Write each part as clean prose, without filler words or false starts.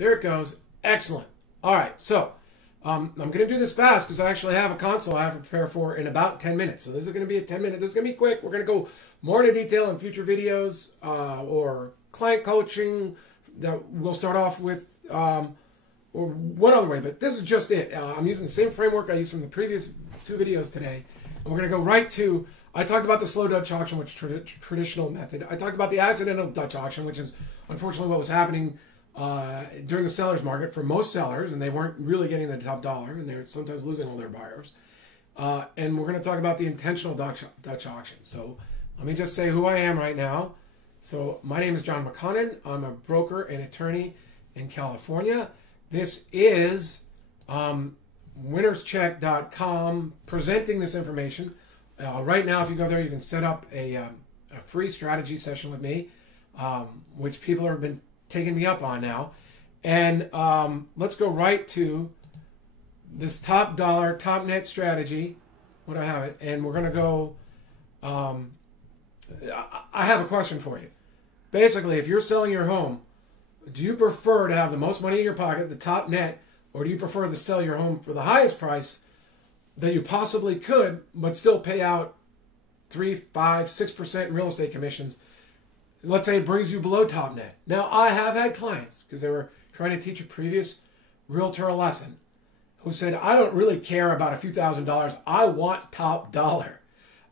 There it goes. Excellent. All right, so I'm going to do this fast because I actually have a console I have to prepare for in about 10 minutes. So this is going to be a 10-minute. This is going to be quick. We're going to go more into detail in future videos or client coaching that we'll start off with or one other way. But this is just it. I'm using the same framework I used from the previous 2 videos today. And we're going to go right to, I talked about the slow Dutch auction, which is traditional method. I talked about the accidental Dutch auction, which is unfortunately what was happening during the seller's market for most sellers, and they weren't really getting the top dollar, and they were sometimes losing all their buyers. And we're going to talk about the intentional Dutch auction. So let me just say who I am right now. So my name is John McConnon. I'm a broker and attorney in California. This is winnerscheck.com presenting this information. Right now, if you go there, you can set up a free strategy session with me, which people have been taking me up on now. And let's go right to this top dollar, top net strategy. What do I have it? And we're going to go, I have a question for you. Basically, if you're selling your home, do you prefer to have the most money in your pocket, the top net, or do you prefer to sell your home for the highest price that you possibly could, but still pay out 3, 5, 6% in real estate commissions? Let's say it brings you below top net. Now, I have had clients, because they were trying to teach a previous realtor a lesson, who said, I don't really care about a few $1,000s. I want top dollar.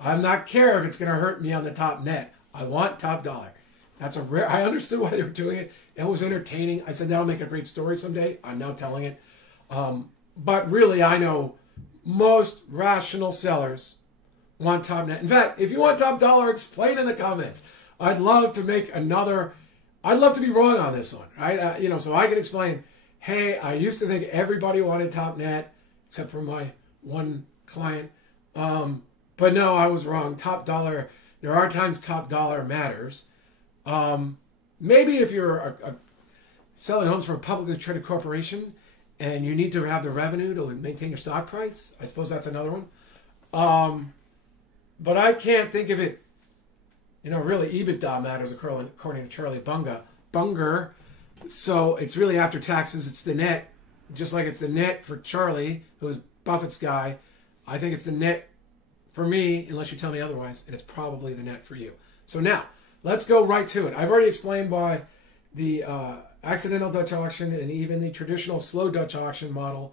I'm not care if it's going to hurt me on the top net. I want top dollar. That's a rare, I understood why they were doing it. It was entertaining. I said, that'll make a great story someday. I'm now telling it. But really, I know most rational sellers want top net. In fact, if you want top dollar, explain in the comments. I'd love to make another, I'd love to be wrong on this one, right? So I can explain, hey, I used to think everybody wanted top net, except for my one client. But no, I was wrong. Top dollar, there are times top dollar matters. Maybe if you're selling homes for a publicly traded corporation and you need to have the revenue to maintain your stock price, I suppose that's another one. But I can't think of it. Really, EBITDA matters according to Charlie Bunger. So it's really after taxes, it's the net. Just like it's the net for Charlie, who's Buffett's guy. I think it's the net for me, unless you tell me otherwise, and it's probably the net for you. So now, let's go right to it. I've already explained why the accidental Dutch auction and even the traditional slow Dutch auction model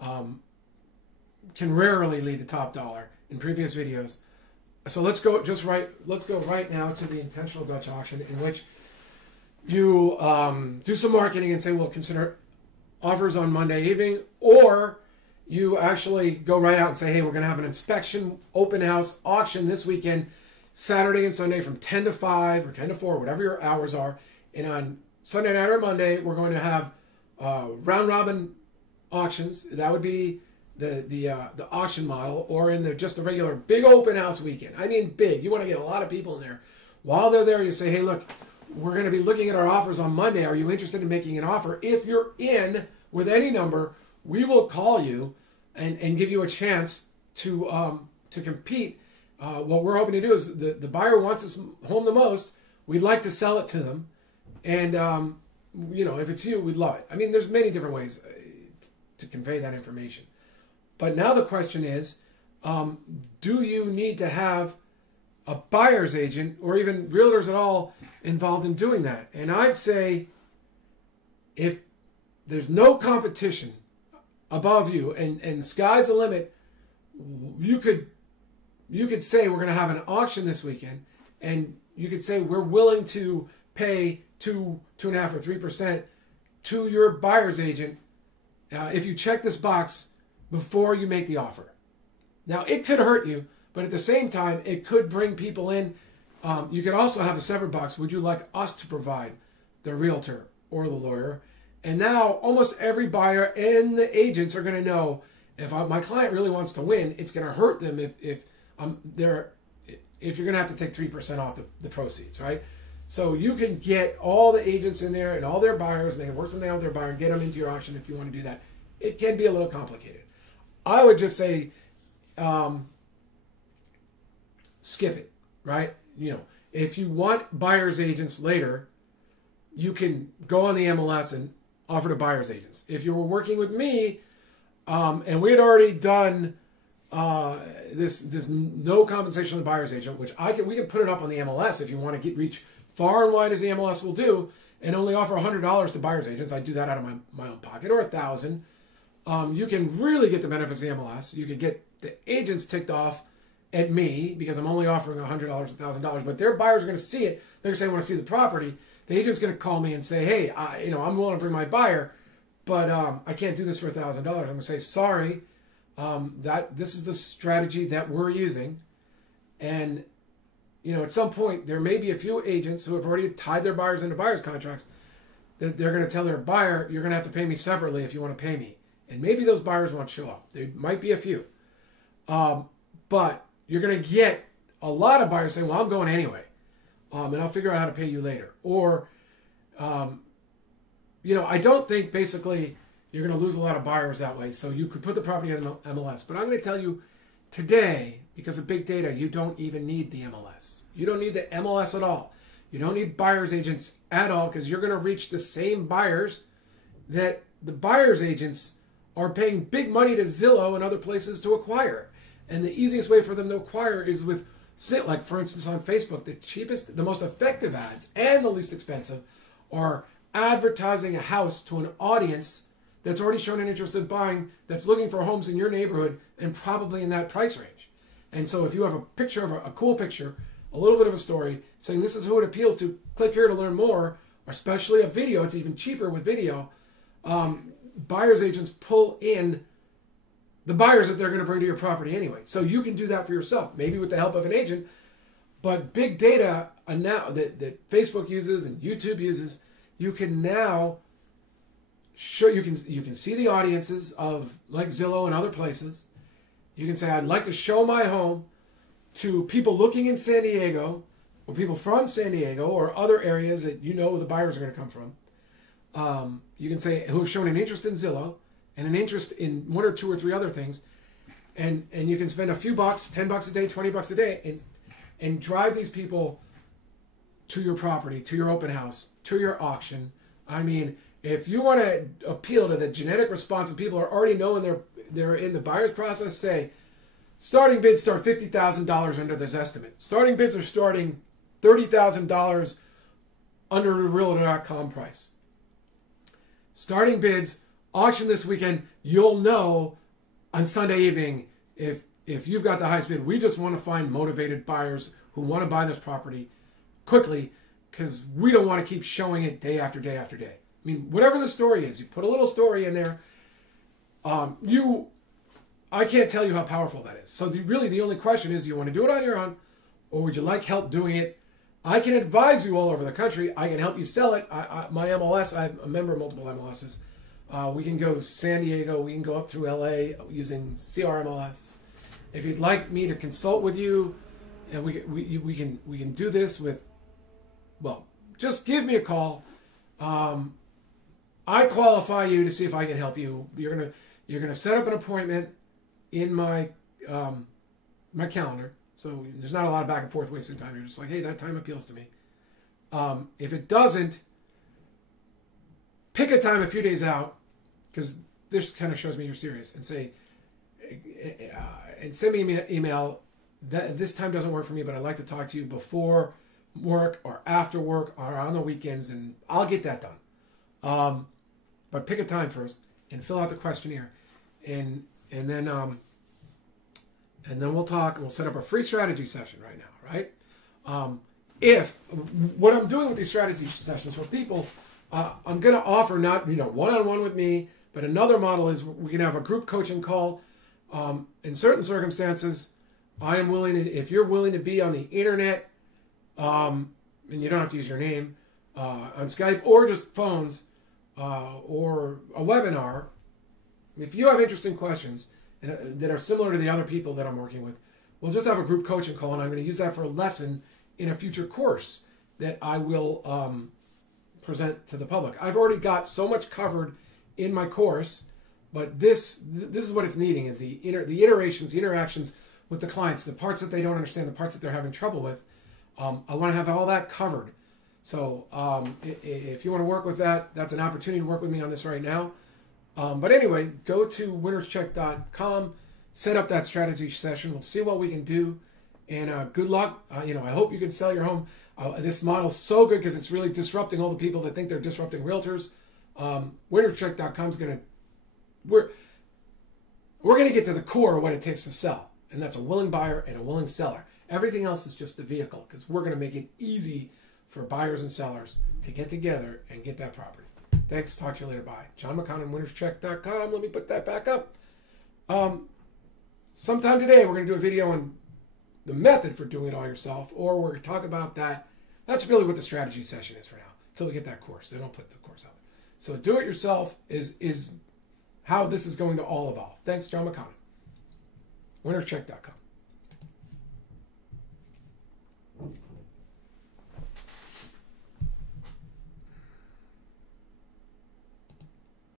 can rarely lead to top dollar in previous videos. So let's go right now to the intentional Dutch auction, in which you do some marketing and say, well, consider offers on Monday evening, or you actually go right out and say, hey, we're going to have an inspection, open house auction this weekend, Saturday and Sunday from 10 to 5 or 10 to 4, whatever your hours are. And on Sunday night or Monday, we're going to have round robin auctions. That would be the auction model, or in just a regular big open house weekend. I mean big. You want to get a lot of people in there. While they're there, you say, hey, look, we're going to be looking at our offers on Monday. Are you interested in making an offer? If you're in with any number, we will call you and give you a chance to compete. What we're hoping to do is the buyer wants this home the most. We'd like to sell it to them. And, if it's you, we'd love it. I mean, there's many different ways to convey that information. But now the question is, do you need to have a buyer's agent or even realtors at all involved in doing that? And I'd say if there's no competition above you and sky's the limit, you could say we're going to have an auction this weekend, and you could say we're willing to pay 2.5% or 3% to your buyer's agent if you check this box before you make the offer. Now, it could hurt you, but at the same time, it could bring people in. You could also have a separate box. Would you like us to provide the realtor or the lawyer? And now almost every buyer and the agents are going to know, if my client really wants to win, it's going to hurt them if you're going to have to take 3% off the proceeds, right? So you can get all the agents in there and all their buyers, and they can work something out with their buyer and get them into your auction if you want to do that. It can be a little complicated. I would just say skip it, right? If you want buyer's agents later, you can go on the MLS offer to buyer's agents. If you were working with me, and we had already done this no compensation to the buyer's agent, which we can put it up on the MLS if you want to reach far and wide as the MLS will do, and only offer $100 to buyer's agents. I do that out of my own pocket, or $1,000. You can really get the benefits of the MLS. You could get the agents ticked off at me because I'm only offering $100, $1,000, but their buyers are going to see it. They're going to say, I want to see the property. The agent's going to call me and say, hey, I'm willing to bring my buyer, but I can't do this for $1,000. I'm going to say, sorry, this is the strategy that we're using. And, at some point, there may be a few agents who have already tied their buyers into buyer's contracts that they're going to tell their buyer, you're going to have to pay me separately if you want to pay me. And maybe those buyers won't show up. There might be a few. But you're going to get a lot of buyers saying, well, I'm going anyway. And I'll figure out how to pay you later. Or, I don't think basically you're going to lose a lot of buyers that way. So you could put the property on MLS. But I'm going to tell you today, because of big data, you don't even need the MLS. You don't need the MLS at all. You don't need buyer's agents at all, because you're going to reach the same buyers that the buyer's agents are paying big money to Zillow and other places to acquire. And the easiest way for them to acquire is with, like for instance on Facebook, the cheapest, the most effective ads and the least expensive are advertising a house to an audience that's already shown an interest in buying, that's looking for homes in your neighborhood and probably in that price range. And so if you have a picture of a cool picture, a little bit of a story, saying this is who it appeals to, click here to learn more, or especially a video, it's even cheaper with video, buyer's agents pull in the buyers that they're going to bring to your property anyway. So you can do that for yourself, maybe with the help of an agent. But big data now that Facebook uses and YouTube uses, you can now show, you can see the audiences of like Zillow and other places. You can say, I'd like to show my home to people looking in San Diego, or people from San Diego, or other areas that the buyers are going to come from. You can say, who have shown an interest in Zillow and an interest in one or two or three other things, and you can spend a few bucks, $10 a day, $20 a day, and drive these people to your property, to your open house, to your auction. I mean, if you want to appeal to the genetic response of people who already know they're in the buyer's process, say, starting bids start $50,000 under this estimate. Starting bids are starting $30,000 under the Realtor.com price. Starting bids, auction this weekend, you'll know on Sunday evening if you've got the highest bid. We just want to find motivated buyers who want to buy this property quickly, because we don't want to keep showing it day after day after day. I mean, whatever the story is, you put a little story in there. I can't tell you how powerful that is. So really the only question is, do you want to do it on your own, or would you like help doing it? I can advise you all over the country. I can help you sell it. My MLS, I'm a member of multiple MLSs. We can go San Diego. We can go up through LA using CRMLS. If you'd like me to consult with you, and we can do this with, well, just give me a call. I qualify you to see if I can help you. You're gonna set up an appointment in my my calendar. So there's not a lot of back and forth wasting time. You're just like, hey, that time appeals to me. If it doesn't, pick a time a few days out, because this kind of shows me you're serious, and say, and send me an email. That this time doesn't work for me, but I'd like to talk to you before work or after work or on the weekends, and I'll get that done. But pick a time first and fill out the questionnaire, and then we'll talk, and we'll set up a free strategy session right now, right? If what I'm doing with these strategy sessions for people, I'm going to offer not one-on-one with me, but another model is we can have a group coaching call. In certain circumstances, I am willing to, if you're willing to be on the internet, and you don't have to use your name, on Skype or just phones, or a webinar, if you have interesting questions that are similar to the other people that I'm working with, we'll just have a group coaching call, and I'm going to use that for a lesson in a future course that I will present to the public. I've already got so much covered in my course, but this is what it's needing, is the iterations, the interactions with the clients, the parts that they don't understand, the parts that they're having trouble with. I want to have all that covered So if you want to work with that, that's an opportunity to work with me on this right now. But anyway, go to winnerscheck.com, set up that strategy session. We'll see what we can do. And good luck. I hope you can sell your home. This model's so good because it's really disrupting all the people that think they're disrupting realtors. Winnerscheck.com is we're going to get to the core of what it takes to sell. And that's a willing buyer and a willing seller. Everything else is just the vehicle because we're going to make it easy for buyers and sellers to get together and get that property. Thanks. Talk to you later. Bye. John McConnell, winnerscheck.com. Let me put that back up. Sometime today, we're going to do a video on the method for doing it all yourself, or we're going to talk about that. That's really what the strategy session is for now, until we get that course. They don't put the course out. So do it yourself is how this is going to all evolve. Thanks, John McConnell. winnerscheck.com.